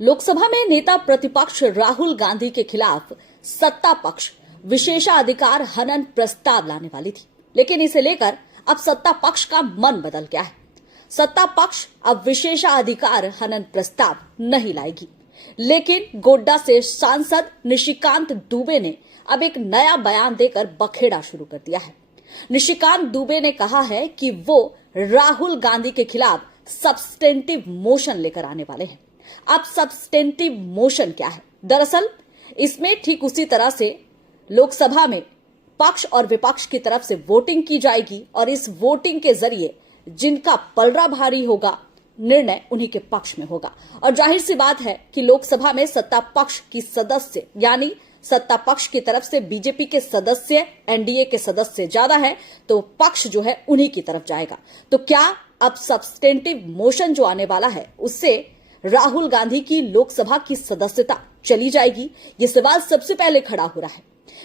लोकसभा में नेता प्रतिपक्ष राहुल गांधी के खिलाफ सत्ता पक्ष विशेषाधिकार हनन प्रस्ताव लाने वाली थी, लेकिन इसे लेकर अब सत्ता पक्ष का मन बदल गया है। सत्ता पक्ष अब विशेषाधिकार हनन प्रस्ताव नहीं लाएगी, लेकिन गोड्डा से सांसद निशिकांत दुबे ने अब एक नया बयान देकर बखेड़ा शुरू कर दिया है। निशिकांत दुबे ने कहा है कि वो राहुल गांधी के खिलाफ सब्सटेंटिव मोशन लेकर आने वाले हैं। अब सब्सटेंटिव मोशन क्या है? दरअसल इसमें ठीक उसी तरह से लोकसभा में पक्ष और विपक्ष की तरफ से वोटिंग की जाएगी और इस वोटिंग के जरिए जिनका पलड़ा भारी होगा, निर्णय उन्हीं के पक्ष में होगा। और जाहिर सी बात है कि लोकसभा में सत्ता पक्ष की सदस्य यानी सत्ता पक्ष की तरफ से बीजेपी के सदस्य, एनडीए के सदस्य ज्यादा है, तो पक्ष जो है उन्हीं की तरफ जाएगा। तो क्या अब सब्सटेंटिव मोशन जो आने वाला है उससे राहुल गांधी की लोकसभा की सदस्यता चली जाएगी? ये सवाल सबसे पहले खड़ा हो रहा है।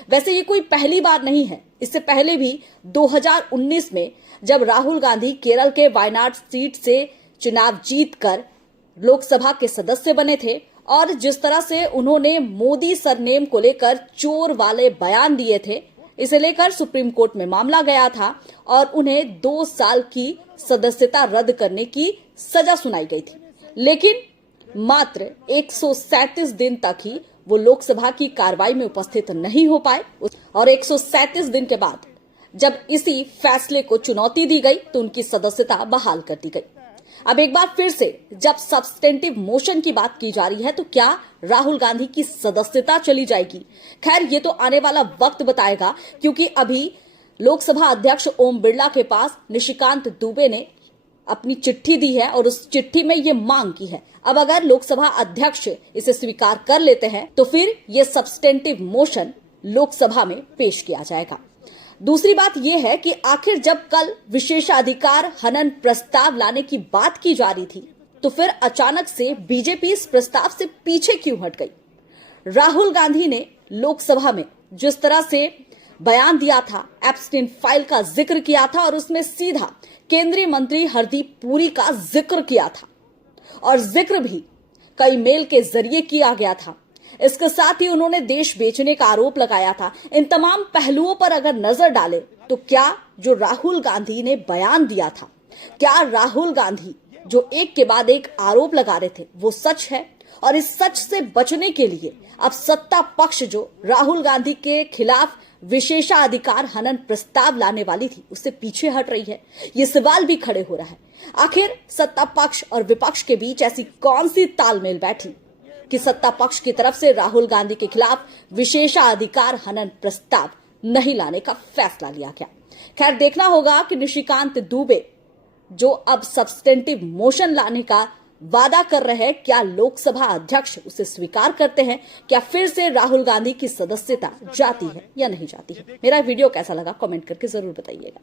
वैसे ये कोई पहली बार नहीं है। इससे पहले भी 2019 में जब राहुल गांधी केरल के वायनाड सीट से चुनाव जीतकर लोकसभा के सदस्य बने थे और जिस तरह से उन्होंने मोदी सरनेम को लेकर चोर वाले बयान दिए थे, इसे लेकर सुप्रीम कोर्ट में मामला गया था और उन्हें 2 साल की सदस्यता रद्द करने की सजा सुनाई गई थी। लेकिन मात्र 137 दिन तक ही वो लोकसभा की कार्रवाई में उपस्थित नहीं हो पाए और 137 दिन के बाद जब इसी फैसले को चुनौती दी गई तो उनकी सदस्यता बहाल कर दी गई। अब एक बार फिर से जब सब्सटेंटिव मोशन की बात की जा रही है तो क्या राहुल गांधी की सदस्यता चली जाएगी? खैर, ये तो आने वाला वक्त बताएगा, क्योंकि अभी लोकसभा अध्यक्ष ओम बिरला के पास निशिकांत दुबे ने अपनी चिट्ठी दी है और उस चिट्ठी में ये मांग की है। अब अगर लोकसभा अध्यक्ष इसे स्वीकार कर लेते हैं तो फिर ये सब्सटेंटिव मोशन लोकसभा में पेश किया जाएगा। दूसरी बात यह है कि आखिर जब कल विशेषाधिकार हनन प्रस्ताव लाने की बात की जा रही थी तो फिर अचानक से बीजेपी इस प्रस्ताव से पीछे क्यों हट गई? राहुल गांधी ने लोकसभा में जिस तरह से बयान दिया था, एप्स्टीन फाइल का जिक्र किया था और उसमें सीधा केंद्रीय मंत्री हरदीप पुरी का जिक्र किया था और जिक्र भी कई मेल के जरिए किया गया था। इसके साथ ही उन्होंने देश बेचने का आरोप लगाया था। इन तमाम पहलुओं पर अगर नजर डालें तो क्या जो राहुल गांधी ने बयान दिया था, क्या राहुल गांधी जो एक के बाद एक आरोप लगा रहे थे वो सच है? और इस सच से बचने के लिए अब सत्ता पक्ष जो राहुल गांधी के खिलाफ विशेषाधिकार हनन प्रस्ताव लाने वाली थी उससे पीछे हट रही है। ये सवाल भी खड़े हो रहा है, आखिर सत्ता पक्ष और विपक्ष के बीच ऐसी कौन सी तालमेल बैठी कि सत्ता पक्ष की तरफ से राहुल गांधी के खिलाफ विशेषाधिकार हनन प्रस्ताव नहीं लाने का फैसला लिया गया। खैर, देखना होगा कि निशिकांत दुबे जो अब सब्सटेंटिव मोशन लाने का वादा कर रहे हैं, क्या लोकसभा अध्यक्ष उसे स्वीकार करते हैं? क्या फिर से राहुल गांधी की सदस्यता जाती है या नहीं जाती है? मेरा वीडियो कैसा लगा कमेंट करके जरूर बताइएगा।